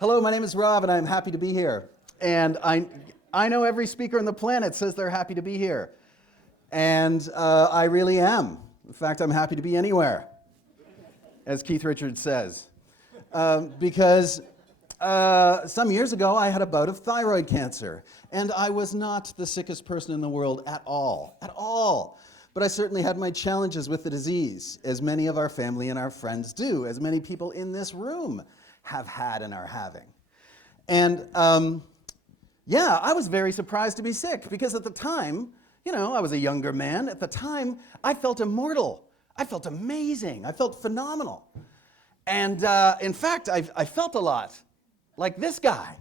Hello, my name is Rob, and I'm happy to be here. And I know every speaker on the planet says they're happy to be here. And I really am. In fact, I'm happy to be anywhere, as Keith Richards says. Because some years ago, I had a bout of thyroid cancer. And I was not the sickest person in the world at all. But I certainly had my challenges with the disease, as many of our family and our friends do, as many people in this room have had and are having. And I was very surprised to be sick, because at the time, I was a younger man. At the time, I felt immortal. I felt amazing. I felt phenomenal. And in fact, I felt a lot like this guy.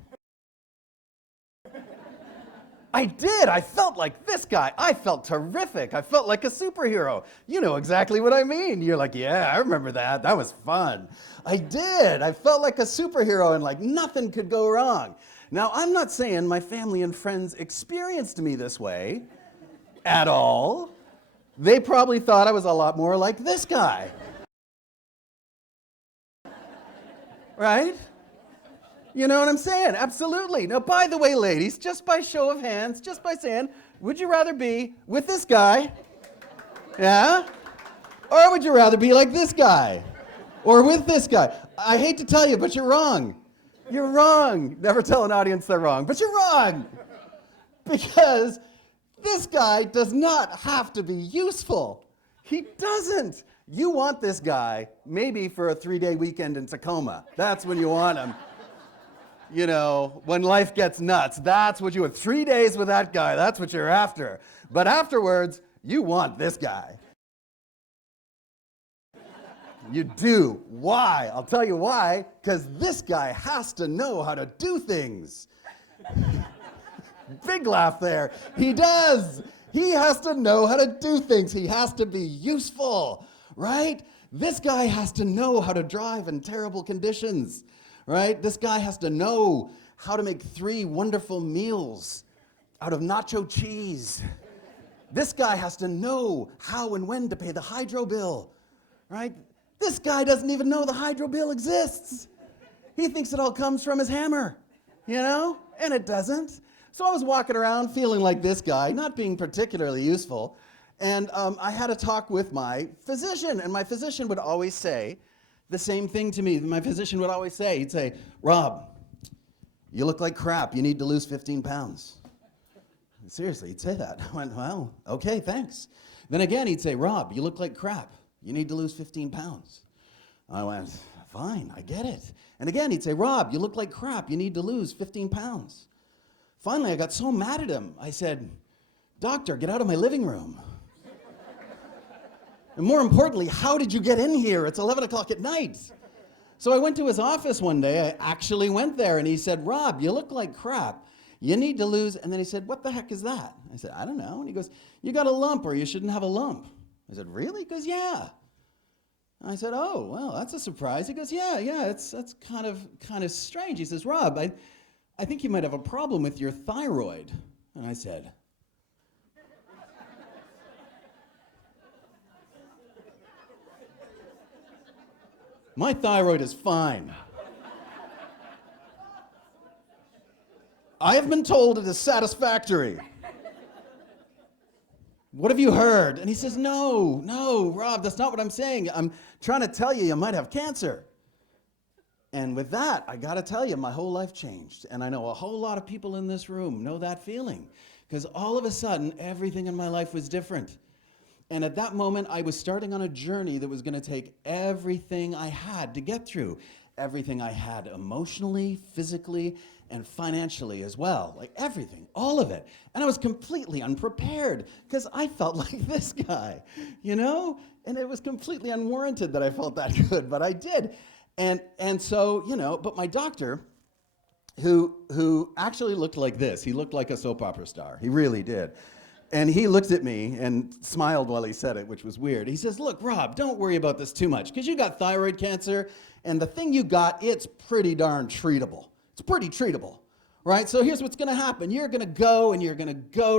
I did. I felt like this guy. I felt terrific. I felt like a superhero. You know exactly what I mean. You're like, yeah, I remember that. That was fun. I did. I felt like a superhero and like nothing could go wrong. Now, I'm not saying my family and friends experienced me this way at all. They probably thought I was a lot more like this guy. Right? You know what I'm saying? Absolutely. Now, by the way, ladies, just by show of hands, just by saying, would you rather be with this guy? Yeah? Or would you rather be like this guy? Or with this guy? I hate to tell you, but you're wrong. You're wrong. Never tell an audience they're wrong, but you're wrong. Because this guy does not have to be useful. He doesn't. You want this guy maybe for a 3-day weekend in Tacoma. That's when you want him. When life gets nuts, that's what you want. 3 days with that guy, that's what you're after. But afterwards, you want this guy. You do. Why? I'll tell you why. Because this guy has to know how to do things. Big laugh there. He does. He has to know how to do things. He has to be useful, right? This guy has to know how to drive in terrible conditions. Right? This guy has to know how to make 3 wonderful meals out of nacho cheese. This guy has to know how and when to pay the hydro bill. Right? This guy doesn't even know the hydro bill exists. He thinks it all comes from his hammer, and it doesn't. So I was walking around feeling like this guy, not being particularly useful, and I had a talk with my physician, and my physician would always say the same thing to me. My physician would always say, he'd say, Rob, you look like crap. You need to lose 15 pounds. Seriously, he'd say that. I went, well, okay, thanks. Then again, he'd say, Rob, you look like crap. You need to lose 15 pounds. I went, fine, I get it. And again, he'd say, Rob, you look like crap. You need to lose 15 pounds. Finally, I got so mad at him. I said, doctor, get out of my living room. And more importantly, how did you get in here? It's 11 o'clock at night. So I went to his office one day. I actually went there, and he said, Rob, you look like crap. You need to lose. And then he said, what the heck is that? I said, I don't know. And he goes, you got a lump, or you shouldn't have a lump. I said, really? He goes, yeah. I said, oh, well, that's a surprise. He goes, yeah, that's kind of strange. He says, Rob, I think you might have a problem with your thyroid. And I said, my thyroid is fine. I have been told it is satisfactory. What have you heard? And he says, no, Rob, that's not what I'm saying. I'm trying to tell you might have cancer. And with that, I got to tell you, my whole life changed. And I know a whole lot of people in this room know that feeling. Because all of a sudden, everything in my life was different. And at that moment, I was starting on a journey that was going to take everything I had to get through. Everything I had emotionally, physically, and financially as well. Like everything, all of it. And I was completely unprepared because I felt like this guy, And it was completely unwarranted that I felt that good, but I did. And so, but my doctor, who actually looked like this, he looked like a soap opera star. He really did. And he looked at me and smiled while he said it, which was weird. He says, look, Rob, don't worry about this too much, because you got thyroid cancer, and the thing you got, it's pretty darn treatable. It's pretty treatable, right? So here's what's going to happen. You're going to go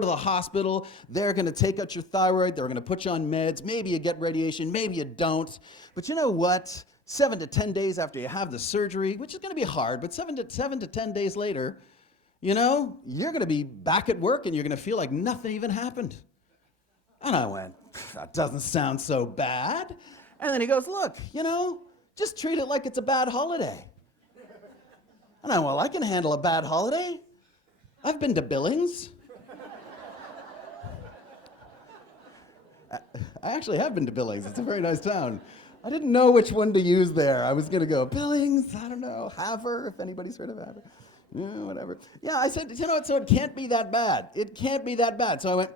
to the hospital. They're going to take out your thyroid. They're going to put you on meds. Maybe you get radiation. Maybe you don't. But you know what? 7 to 10 days after you have the surgery, which is going to be hard, but 7 to 10 days later, you're going to be back at work and you're going to feel like nothing even happened. And I went, that doesn't sound so bad. And then he goes, look, just treat it like it's a bad holiday. And I went, well, I can handle a bad holiday. I've been to Billings. I actually have been to Billings. It's a very nice town. I didn't know which one to use there. I was going to go, Billings, I don't know, Havre, if anybody's heard of Havre. Yeah, whatever. Yeah, I said, so it can't be that bad. It can't be that bad. So I went,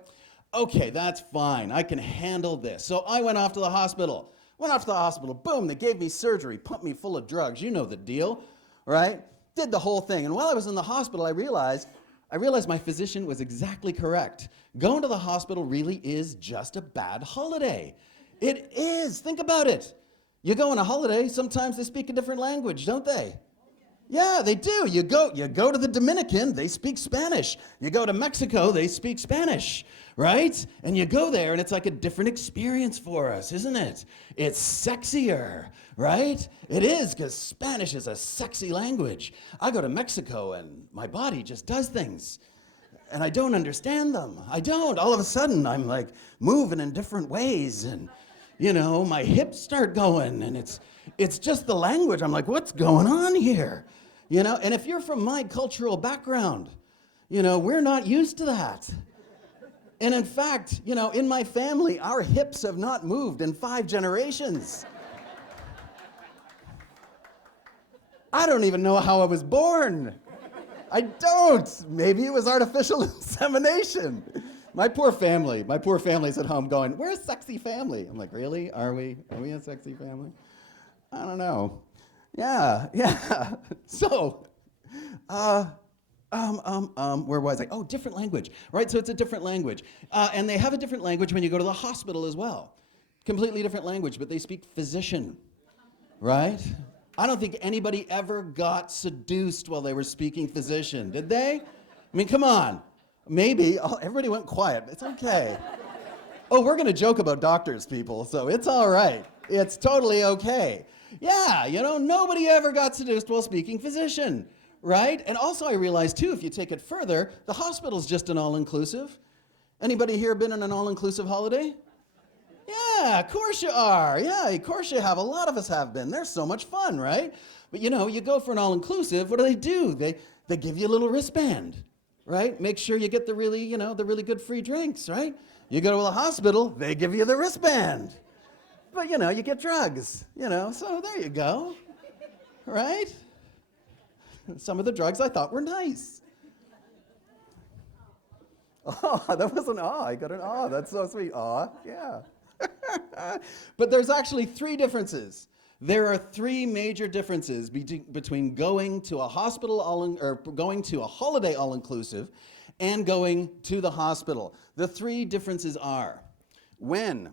okay, that's fine. I can handle this. So I went off to the hospital. Boom, they gave me surgery, pumped me full of drugs. You know the deal, right? Did the whole thing. And while I was in the hospital, I realized my physician was exactly correct. Going to the hospital really is just a bad holiday. It is. Think about it. You go on a holiday, sometimes they speak a different language, don't they? Yeah, they do. You go to the Dominican, they speak Spanish. You go to Mexico, they speak Spanish, right? And you go there, and it's like a different experience for us, isn't it? It's sexier, right? It is, because Spanish is a sexy language. I go to Mexico, and my body just does things, and I don't understand them. I don't. All of a sudden, I'm like moving in different ways, and my hips start going, and it's just the language. I'm like, what's going on here? And if you're from my cultural background, we're not used to that. And in fact, in my family, our hips have not moved in 5 generations. I don't even know how I was born. I don't. Maybe it was artificial insemination. My poor family's at home going, we're a sexy family. I'm like, really? Are we a sexy family? I don't know. Yeah. So, where was I? Oh, different language, right? So it's a different language. And they have a different language when you go to the hospital as well. Completely different language, but they speak physician, right? I don't think anybody ever got seduced while they were speaking physician, did they? I mean, come on. Maybe. Oh, everybody went quiet. It's okay. Oh, we're going to joke about doctors, people, so it's all right. It's totally okay. Yeah, nobody ever got seduced while speaking physician, right? And also I realized, too, if you take it further, the hospital's just an all-inclusive. Anybody here been on an all-inclusive holiday? Yeah, of course you are. Yeah, of course you have. A lot of us have been. They're so much fun, right? But, you go for an all-inclusive, what do? They give you a little wristband, right? Make sure you get the really good free drinks, right? You go to the hospital, they give you the wristband. But, you get drugs, so there you go, right? Some of the drugs I thought were nice. Oh, that was an aw. I got an aw. That's so sweet. Aw, yeah. But there's actually 3 differences. There are 3 major differences between going to a hospital or going to a holiday all-inclusive and going to the hospital. The 3 differences are when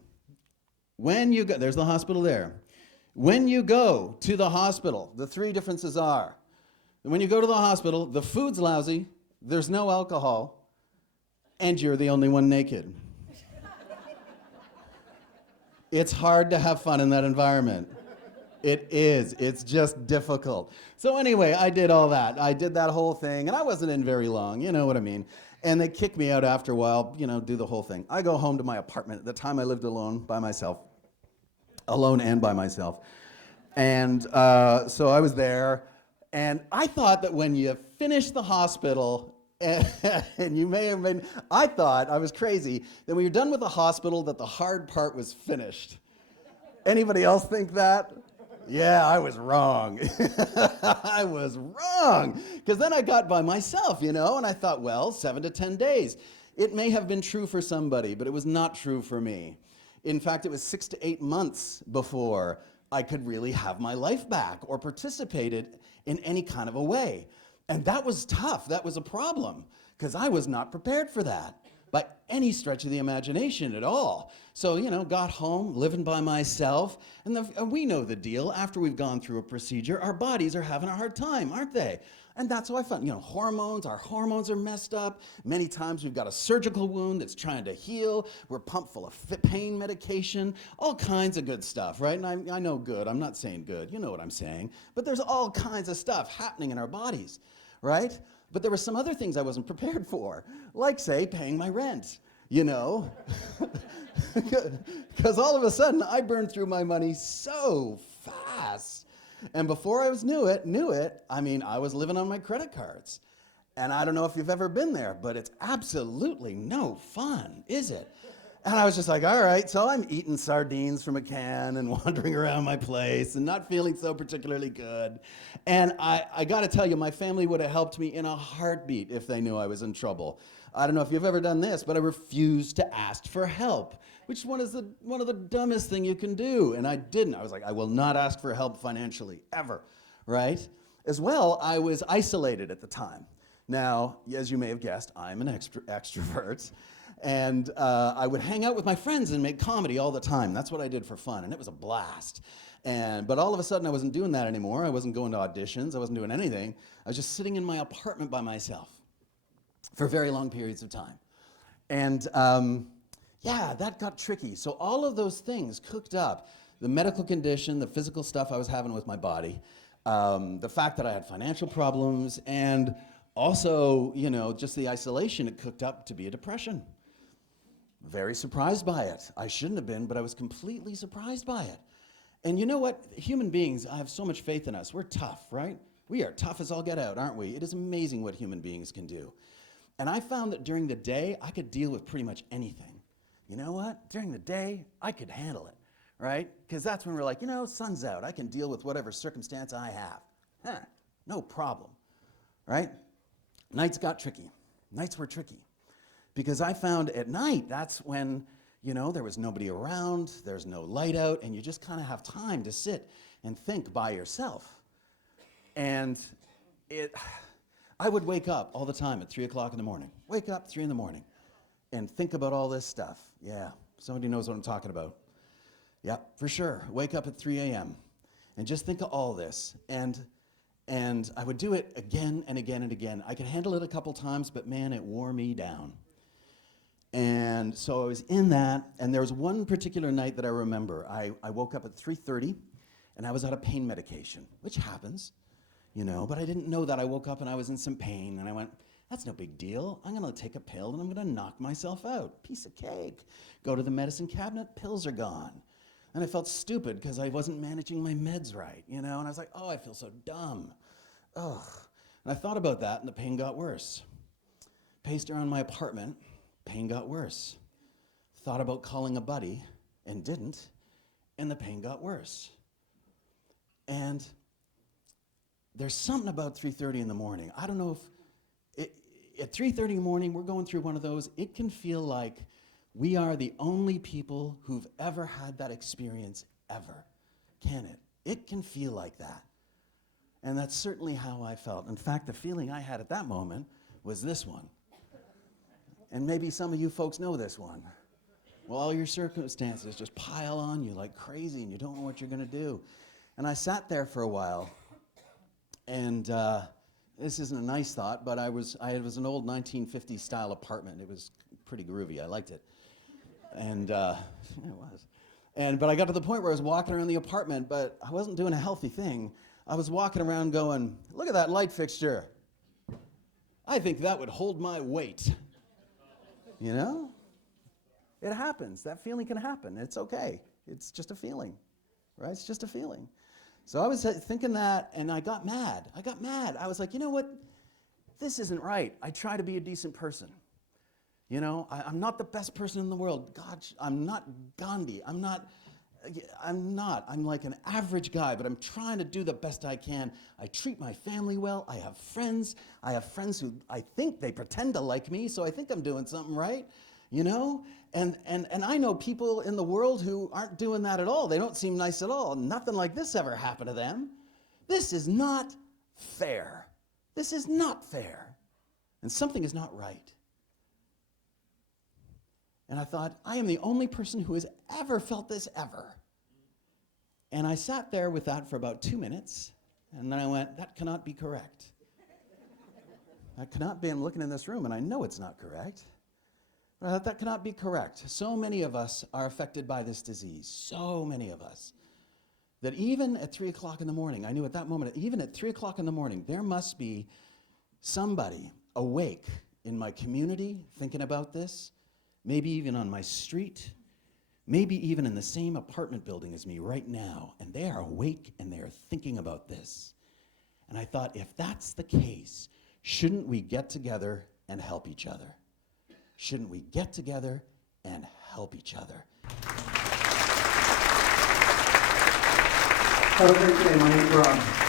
you go, there's the hospital there. When you go to the hospital, the 3 differences are, when you go to the hospital, the food's lousy, there's no alcohol, and you're the only one naked. It's hard to have fun in that environment. It is. It's just difficult. So anyway, I did all that. I did that whole thing, and I wasn't in very long, you know what I mean. And they kicked me out after a while, do the whole thing. I go home to my apartment. At the time, I lived alone and by myself. And so I was there, and I thought that when you finish the hospital, and you may have been, I thought, I was crazy, that when you're done with the hospital, that the hard part was finished. Anybody else think that? Yeah, I was wrong. I was wrong. Because then I got by myself, and I thought, well, 7 to 10 days. It may have been true for somebody, but it was not true for me. In fact, it was 6 to 8 months before I could really have my life back or participated in any kind of a way. And that was tough. That was a problem, because I was not prepared for that by any stretch of the imagination at all. So, got home, living by myself, and we know the deal. After we've gone through a procedure, our bodies are having a hard time, aren't they? And that's how I found, our hormones are messed up. Many times we've got a surgical wound that's trying to heal. We're pumped full of pain medication, all kinds of good stuff, right? And I know good, I'm not saying good, you know what I'm saying. But there's all kinds of stuff happening in our bodies, right? But there were some other things I wasn't prepared for, like, say, paying my rent, Because all of a sudden, I burned through my money so fast. And before I knew it, I was living on my credit cards. And I don't know if you've ever been there, but it's absolutely no fun, is it? And I was just like, all right, so I'm eating sardines from a can and wandering around my place and not feeling so particularly good. And I got to tell you, my family would have helped me in a heartbeat if they knew I was in trouble. I don't know if you've ever done this, but I refused to ask for help, which one of the dumbest thing you can do. And I didn't. I was like, I will not ask for help financially, ever, right? As well, I was isolated at the time. Now, as you may have guessed, I'm an extrovert. And I would hang out with my friends and make comedy all the time. That's what I did for fun, and it was a blast. But all of a sudden, I wasn't doing that anymore. I wasn't going to auditions. I wasn't doing anything. I was just sitting in my apartment by myself for very long periods of time. And that got tricky. So all of those things cooked up, the medical condition, the physical stuff I was having with my body, the fact that I had financial problems, and also, just the isolation, it cooked up to be a depression. Very surprised by it. I shouldn't have been, but I was completely surprised by it. And you know what? Human beings, I have so much faith in us. We're tough, right? We are tough as all get out, aren't we? It is amazing what human beings can do. And I found that during the day, I could deal with pretty much anything. You know what? During the day, I could handle it, right? Because that's when we're like, sun's out. I can deal with whatever circumstance I have. No problem, right? Nights got tricky. Nights were tricky. Because I found at night, that's when, there was nobody around, there's no light out, and you just kind of have time to sit and think by yourself. And I would wake up all the time at 3 o'clock in the morning. Wake up 3 in the morning and think about all this stuff. Yeah, somebody knows what I'm talking about. Yeah, for sure. Wake up at 3 a.m. and just think of all this. And I would do it again and again and again. I could handle it a couple times, but man, it wore me down. And so I was in that, and there was one particular night that I remember. I woke up at 3:30, and I was out of pain medication, which happens, but I didn't know that. I woke up and I was in some pain, and I went, that's no big deal. I'm gonna take a pill and I'm gonna knock myself out. Piece of cake. Go to the medicine cabinet, pills are gone. And I felt stupid because I wasn't managing my meds right, and I was like, oh, I feel so dumb. Ugh. And I thought about that, and the pain got worse. Paced around my apartment, pain got worse. Thought about calling a buddy, and didn't, and the pain got worse. And there's something about 3:30 in the morning. I don't know if, at 3:30 in the morning, we're going through one of those, it can feel like we are the only people who've ever had that experience ever. Can it? It can feel like that. And that's certainly how I felt. In fact, the feeling I had at that moment was this one. And maybe some of you folks know this one. Well, all your circumstances just pile on you like crazy and you don't know what you're gonna do. And I sat there for a while, and this isn't a nice thought, but it was an old 1950s style apartment. It was pretty groovy, I liked it. And it was. But I got to the point where I was walking around the apartment, but I wasn't doing a healthy thing. I was walking around going, look at that light fixture. I think that would hold my weight. It happens. That feeling can happen. It's okay. It's just a feeling, right? It's just a feeling. So I was thinking that, and I got mad. I was like, you know what? This isn't right. I try to be a decent person. I'm not the best person in the world. God, I'm not Gandhi. I'm like an average guy, but I'm trying to do the best I can. I treat my family well. I have friends. Who I think they pretend to like me, so I think I'm doing something right, And I know people in the world who aren't doing that at all. They don't seem nice at all. Nothing like this ever happened to them. This is not fair. This is not fair. And something is not right. And I thought, I am the only person who has ever felt this ever. And I sat there with that for about 2 minutes, and then I went, that cannot be correct. That cannot be. I'm looking in this room, and I know it's not correct. That cannot be correct. So many of us are affected by this disease, so many of us, that even at 3 o'clock in the morning, I knew at that moment, even at 3 o'clock in the morning, there must be somebody awake in my community thinking about this, maybe even on my street, maybe even in the same apartment building as me right now, and they are awake and they are thinking about this. And I thought, if that's the case, shouldn't we get together and help each other? Shouldn't we get together and help each other? Have a great day. My name's Rob.